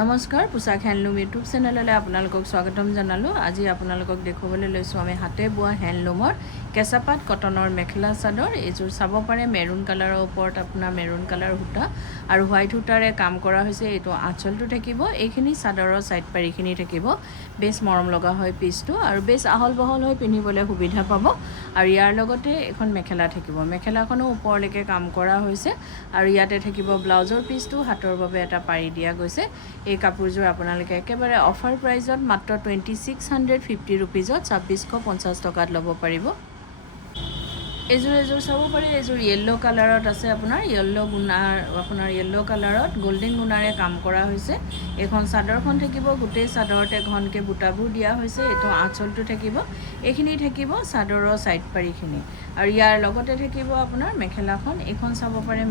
নমস্কাৰ পোছাক handloom YouTube চেনেললৈ আপোনালোকক স্বাগতম জনালো। আজি আপোনালোকক দেখুৱাবলৈ লৈছোঁ আমি হাতে বোৱা হ্যান্ডলুমৰ কেঁচাপাত কটনৰ মেখেলা চাদৰ। এইযোৰ চাব পাৰে মেৰুন কালাৰৰ ওপৰত আপোনাৰ মেৰুন কালাৰ সূতা আৰু হোৱাইট সূতাৰে কাম কৰা হৈছে। এইটো আঁচলটো থাকিব, এইখিনি চাদৰৰ সাইড পাৰিখিনি থাকিব। বেছ মৰম লগা হয় পিচটো আৰু বেছ আহল বহল হৈ পিন্ধিবলৈ সুবিধা পাব। আৰু ইয়াৰ লগতে এখন মেখেলা থাকিব, মেখেলাখনো ওপৰলৈকে কাম কৰা হৈছে আৰু ইয়াতে থাকিব ব্লাউজৰ পিচটো হাতৰ বাবে এটা পাৰি দিয়া গৈছে। এই কাপোৰযোৰ আপোনালোকে একেবাৰে অফাৰ প্ৰাইজত মাত্ৰ 2650 ৰুপিজত 2650 টকাত ল'ব পাৰিব। এযোৰ চাব পাৰে, এযোৰ য়েল্লো কালাৰত আছে, আপোনাৰ য়েল্লো গুণাৰ য়েল্লো কালাৰত গোল্ডেন গুণাৰে কাম কৰা হৈছে। এখন চাদৰখন থাকিব, গোটেই চাদৰতে ঘনকৈ বুটাবোৰ দিয়া হৈছে। এইটো আঁচলটো থাকিব, এইখিনি থাকিব চাদৰৰ সাইড পাৰিখিনি আৰু ইয়াৰ লগতে থাকিব আপোনাৰ মেখেলাখন। এইখন চাব পাৰে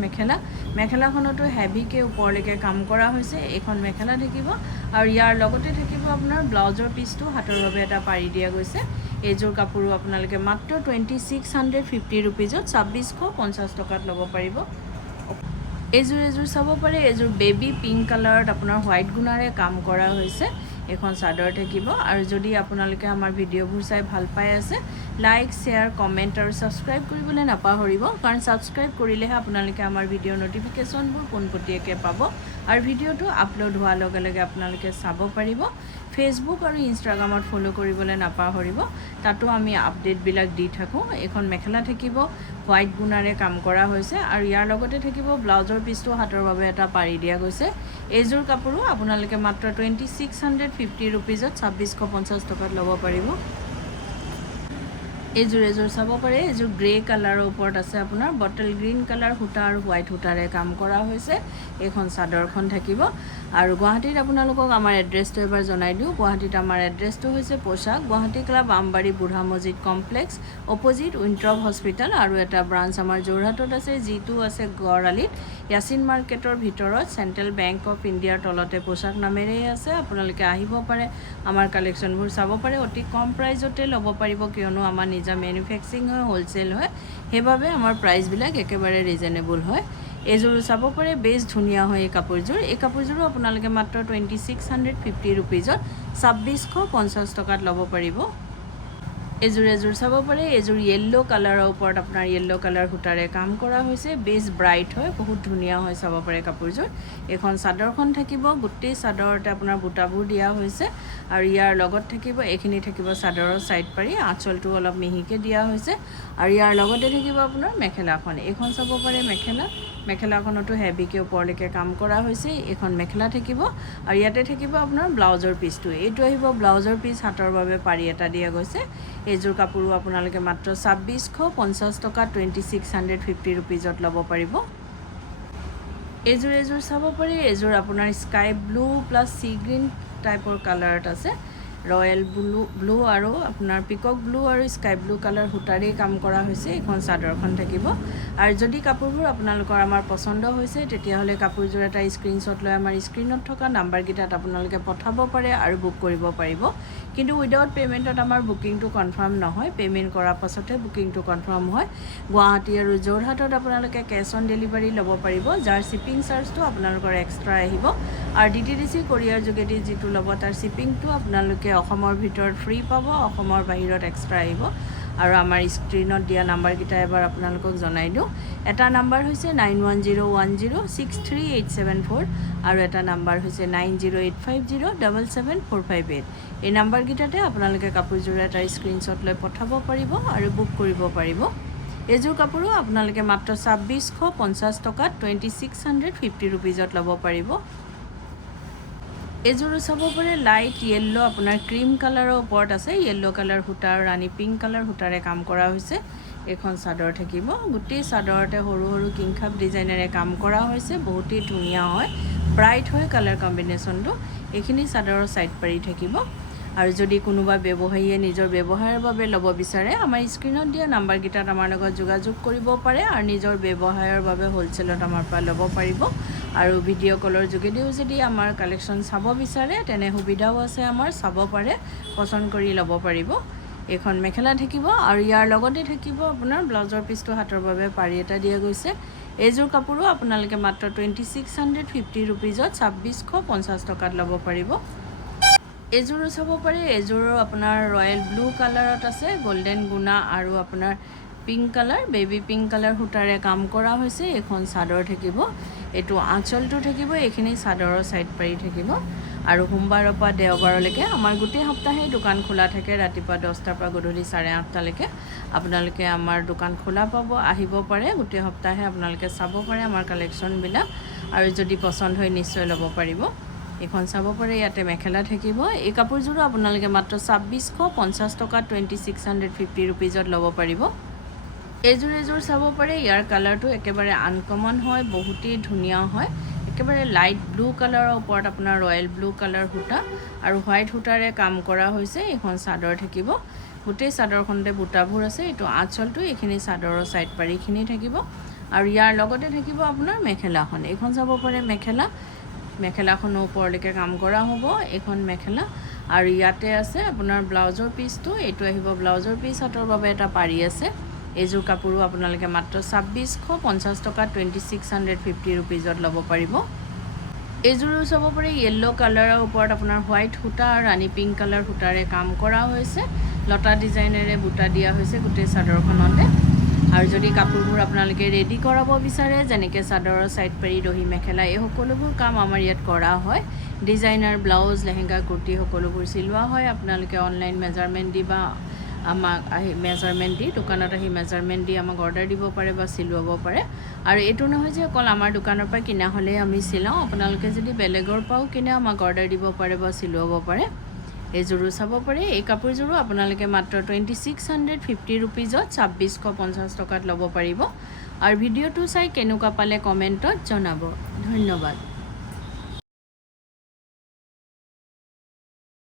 মেখেলাখনতো হেভিকৈ ওপৰলৈকে কাম কৰা হৈছে। এইখন মেখেলা থাকিব আৰু ইয়াৰ লগতে থাকিব আপোনাৰ ব্লাউজৰ পিচটো হাতৰ বাবে এটা পাৰি দিয়া গৈছে। এইযোৰ কাপোৰো আপোনালোকে মাত্ৰ 2650 ৰুপিজত 2650 টকাত ল'ব পাৰিব। এযোৰ চাব পাৰে, এযোৰ বেবী পিংক কালাৰত আপোনাৰ হোৱাইট গুণাৰে কাম কৰা হৈছে। এখন চাদৰ থাকিব আৰু যদি আপোনালোকে আমাৰ ভিডিঅ'বোৰ চাই ভাল পাই আছে, লাইক শ্বেয়াৰ কমেণ্ট আৰু ছাবস্ক্ৰাইব কৰিবলৈ নাপাহৰিব, কাৰণ ছাবস্ক্ৰাইব কৰিলেহে আপোনালোকে আমাৰ ভিডিঅ'ৰ ন'টিফিকেশ্যনবোৰ পোনপটীয়াকৈ পাব আৰু ভিডিঅ'টো আপলোড হোৱাৰ লগে লগে আপোনালোকে চাব পাৰিব। ফেচবুক আৰু ইনষ্টাগ্ৰামত ফ'ল' কৰিবলৈ নাপাহৰিব, তাতো আমি আপডেটবিলাক দি থাকোঁ। এখন মেখেলা থাকিব, হোৱাইট গুণাৰে কাম কৰা হৈছে আৰু ইয়াৰ লগতে থাকিব ব্লাউজৰ পিচটো হাতৰ বাবে এটা পাৰি দিয়া গৈছে। এইযোৰ কাপোৰো আপোনালোকে মাত্ৰ 2650 ৰুপিজত 2650 টকাত ল'ব পাৰিব। এযোৰ চাব পাৰে, এযোৰ গ্ৰে কালাৰৰ ওপৰত আছে আপোনাৰ বটল গ্ৰীণ কালাৰ সূতা আৰু হোৱাইট সূতাৰে কাম কৰা হৈছে। এইখন চাদৰখন থাকিব আৰু গুৱাহাটীত আপোনালোকক আমাৰ এড্ৰেছটো এবাৰ জনাই দিওঁ। গুৱাহাটীত আমাৰ এড্ৰেছটো হৈছে পোছাক গুৱাহাটী ক্লাব আমবাৰী বুঢ়া মছজিদ কমপ্লেক্স অপজিট উইণ্ট্ৰপ হস্পিটেল, আৰু এটা ব্ৰাঞ্চ আমাৰ যোৰহাটত আছে, যিটো আছে গড়আলিত য়াচিন মাৰ্কেটৰ ভিতৰত চেণ্ট্ৰেল বেংক অফ ইণ্ডিয়াৰ তলতে পোছাক নামেৰেই আছে। আপোনালোকে আহিব পাৰে, আমাৰ কালেকশ্যনবোৰ চাব পাৰে, অতি কম প্ৰাইজতে ল'ব পাৰিব, কিয়নো আমাৰ নিজা মেনুফেকচাৰিং হয়, হোলচেল হয়, সেইবাবে আমাৰ প্ৰাইচবিলাক একেবাৰে ৰিজনেবল হয়। এইযোৰ চাব পাৰে, বেছ ধুনীয়া হয় এই কাপোৰযোৰো আপোনালোকে মাত্ৰ 2650 ৰুপিজত 2650 টকাত ল'ব পাৰিব। এযোৰ চাব পাৰে, এযোৰ য়েল্লো কালাৰৰ ওপৰত আপোনাৰ য়েল্লো কালাৰ সূতাৰে কাম কৰা হৈছে। বেছ ব্ৰাইট হয়, বহুত ধুনীয়া হয়, চাব পাৰে কাপোৰযোৰ। এখন চাদৰখন থাকিব, গোটেই চাদৰতে আপোনাৰ বুটাবোৰ দিয়া হৈছে আৰু ইয়াৰ লগত থাকিব, এইখিনি থাকিব চাদৰৰ সাইড পাৰি, আঁচলটো অলপ মিহিকৈ দিয়া হৈছে আৰু ইয়াৰ লগতে থাকিব আপোনাৰ মেখেলাখন। এইখন চাব পাৰে মেখেলাখনতো হেভিকৈ ওপৰলৈকে কাম কৰা হৈছে। এইখন মেখেলা থাকিব আৰু ইয়াতে থাকিব আপোনাৰ ব্লাউজৰ পিচটো। এইটো আহিব ব্লাউজৰ পিচ, হাতৰ বাবে পাৰি এটা দিয়া গৈছে। এইযোৰ কাপোৰো আপোনালোকে মাত্ৰ 2650 টকাত 2650 ৰুপিজত ল'ব পাৰিব। এযোৰ চাব পাৰি, এযোৰ আপোনাৰ sky blue plus C green টাইপৰ কালাৰত আছে। ৰয়েল ব্লু আৰু আপোনাৰ পিকক ব্লু আৰু স্কাই ব্লু কালাৰ সূতাৰেই কাম কৰা হৈছে। এইখন চাদৰখন থাকিব আৰু যদি কাপোৰবোৰ আপোনালোকৰ আমাৰ পচন্দ হৈছে, তেতিয়াহ'লে কাপোৰযোৰ এটা স্ক্ৰীনশ্বট লৈ আমাৰ স্ক্ৰীণত থকা নাম্বাৰকেইটাত আপোনালোকে পঠাব পাৰে আৰু বুক কৰিব পাৰিব। কিন্তু উইদাউট পে'মেণ্টত আমাৰ বুকিংটো কনফাৰ্ম নহয়, পে'মেণ্ট কৰাৰ পাছতহে বুকিংটো কনফাৰ্ম হয়। গুৱাহাটী আৰু যোৰহাটত আপোনালোকে কেছ অন ডেলিভাৰী ল'ব পাৰিব, যাৰ শ্বিপিং চাৰ্জটো আপোনালোকৰ এক্সট্ৰা আহিব আৰু DTDC কৰিয়াৰ যোগেদি যিটো ল'ব তাৰ শ্বিপিংটো আপোনালোকে অসমৰ ভিতৰত ফ্ৰী পাব, অসমৰ বাহিৰত এক্সট্ৰা আহিব। আৰু আমাৰ স্ক্ৰীণত দিয়া নাম্বাৰকেইটা এবাৰ আপোনালোকক জনাই দিওঁ। এটা নাম্বাৰ হৈছে 9101063874 আৰু এটা নাম্বাৰ হৈছে 9085077458। এই নাম্বাৰকেইটাতে আপোনালোকে কাপোৰযোৰ এটা স্ক্ৰীনশ্বট লৈ পঠাব পাৰিব আৰু বুক কৰিব পাৰিব। এইযোৰ কাপোৰো আপোনালোকে মাত্ৰ 2650 টকাত 2650 ৰুপিজত ল'ব পাৰিব। এযোৰো চাব পাৰে, লাইট য়েল্লো আপোনাৰ ক্ৰীম কালাৰৰ ওপৰত আছে, য়েল্লো কালাৰ সূতা আৰু ৰাণী পিংক কালাৰ সূতাৰে কাম কৰা হৈছে। এখন চাদৰ থাকিব, গোটেই চাদৰতে সৰু সৰু কিংখাপ ডিজাইনেৰে কাম কৰা হৈছে, বহুতেই ধুনীয়া হয়, ব্ৰাইট হয় কালাৰ কম্বিনেশ্যনটো। এইখিনি চাদৰৰ সাইড পাৰি থাকিব আৰু যদি কোনোবা ব্যৱসায়ীয়ে নিজৰ ব্যৱসায়ৰ বাবে ল'ব বিচাৰে, আমাৰ স্ক্ৰীণত দিয়া নাম্বাৰকেইটাত আমাৰ লগত যোগাযোগ কৰিব পাৰে আৰু নিজৰ ব্যৱসায়ৰ বাবে হ'লচেলত আমাৰ পৰা ল'ব পাৰিব। আৰু ভিডিঅ' কলৰ যোগেদিও যদি আমাৰ কালেকশ্যন চাব বিচাৰে, তেনে সুবিধাও আছে, আমাৰ চাব পাৰে, পচন্দ কৰি ল'ব পাৰিব। এখন মেখেলা থাকিব আৰু ইয়াৰ লগতে থাকিব আপোনাৰ ব্লাউজৰ পিচটো হাতৰ বাবে পাৰি এটা দিয়া গৈছে। এইযোৰ কাপোৰো আপোনালোকে মাত্ৰ 2650 ৰুপিজত 2650 টকাত ল'ব পাৰিব। এইযোৰো চাব পাৰে, এইযোৰো আপোনাৰ ৰয়েল ব্লু কালাৰত আছে, গোল্ডেন গুণা আৰু আপোনাৰ pink colour, baby pink colour সূতাৰে কাম কৰা হৈছে। এখন চাদৰ থাকিব, এইটো আঁচলটো থাকিব, এইখিনি চাদৰৰ ছাইড পাৰি থাকিব। আৰু সোমবাৰৰ পৰা দেওবাৰলৈকে আমাৰ গোটেই সপ্তাহে দোকান খোলা থাকে, ৰাতিপুৱা 10টাৰ পৰা গধূলি 8:30লৈকে আপোনালোকে আমাৰ দোকান খোলা পাব, আহিব পাৰে। গোটেই সপ্তাহে আপোনালোকে চাব পাৰে আমাৰ কালেকশ্যনবিলাক, আৰু যদি পচন্দ হয় নিশ্চয় ল'ব পাৰিব। এইখন চাব পাৰে, ইয়াতে মেখেলা থাকিব। এই কাপোৰযোৰো আপোনালোকে মাত্ৰ 2650 টকাত 2650 ৰুপিজত ল'ব পাৰিব। এইযোৰ চাব পাৰে, ইয়াৰ কালাৰটো একেবাৰে আনকমন হয়, বহুতেই ধুনীয়া হয়। একেবাৰে লাইট ব্লু কালাৰৰ ওপৰত আপোনাৰ ৰয়েল ব্লু কালাৰ সূতা আৰু হোৱাইট সূতাৰে কাম কৰা হৈছে। এইখন চাদৰ থাকিব, গোটেই চাদৰখনতে বুটাবোৰ আছে। এইটো আঁচলটো, এইখিনি চাদৰৰ ছাইড পাৰিখিনি থাকিব। আৰু ইয়াৰ লগতে থাকিব আপোনাৰ মেখেলাখন। এইখন চাব পাৰে মেখেলাখনৰ ওপৰলৈকে কাম কৰা হ'ব। এইখন মেখেলা, আৰু ইয়াতে আছে আপোনাৰ ব্লাউজৰ পিচটো। এইটো আহিব ব্লাউজৰ পিচ, হাতৰ বাবে এটা পাৰি আছে। এইযোৰ কাপোৰো আপোনালোকে মাত্ৰ 2650 টকাত 2650 ৰুপিজত ল'ব পাৰিব। এইযোৰো চাব পাৰে, য়েল্ল' কালাৰৰ ওপৰত আপোনাৰ হোৱাইট সূতা আৰু ৰাণী পিংক কালাৰ সূতাৰে কাম কৰা হৈছে। লতা ডিজাইনেৰে বুটা দিয়া হৈছে গোটেই চাদৰখনতে। আৰু যদি কাপোৰবোৰ আপোনালোকে ৰেডি কৰাব বিচাৰে, যেনেকৈ চাদৰৰ ছাইড পাৰি, দহি মেখেলা, এই সকলোবোৰ কাম আমাৰ ইয়াত কৰা হয়। ডিজাইনাৰ ব্লাউজ, লেহেংগা, কুৰ্তি সকলোবোৰ চিলোৱা হয়। আপোনালোকে অনলাইন মেজাৰমেণ্ট দি বা আমাক আহি মেজাৰমেণ্ট দি, দোকানত আহি মেজাৰমেণ্ট দি আমাক অৰ্ডাৰ দিব পাৰে বা চিলোৱাব পাৰে। আৰু এইটো নহয় যে অকল আমাৰ দোকানৰ পৰা কিনা হ'লেই আমি চিলাওঁ, আপোনালোকে যদি বেলেগৰ পৰাও কিনে আমাক অৰ্ডাৰ দিব পাৰে বা চিলোৱাব পাৰে। এইযোৰো চাব পাৰে, এই কাপোৰযোৰো আপোনালোকে মাত্ৰ 2650 ৰুপিজত 2650 টকাত ল'ব পাৰিব। আৰু ভিডিঅ'টো চাই কেনেকুৱা পালে কমেণ্টত জনাব। ধন্যবাদ।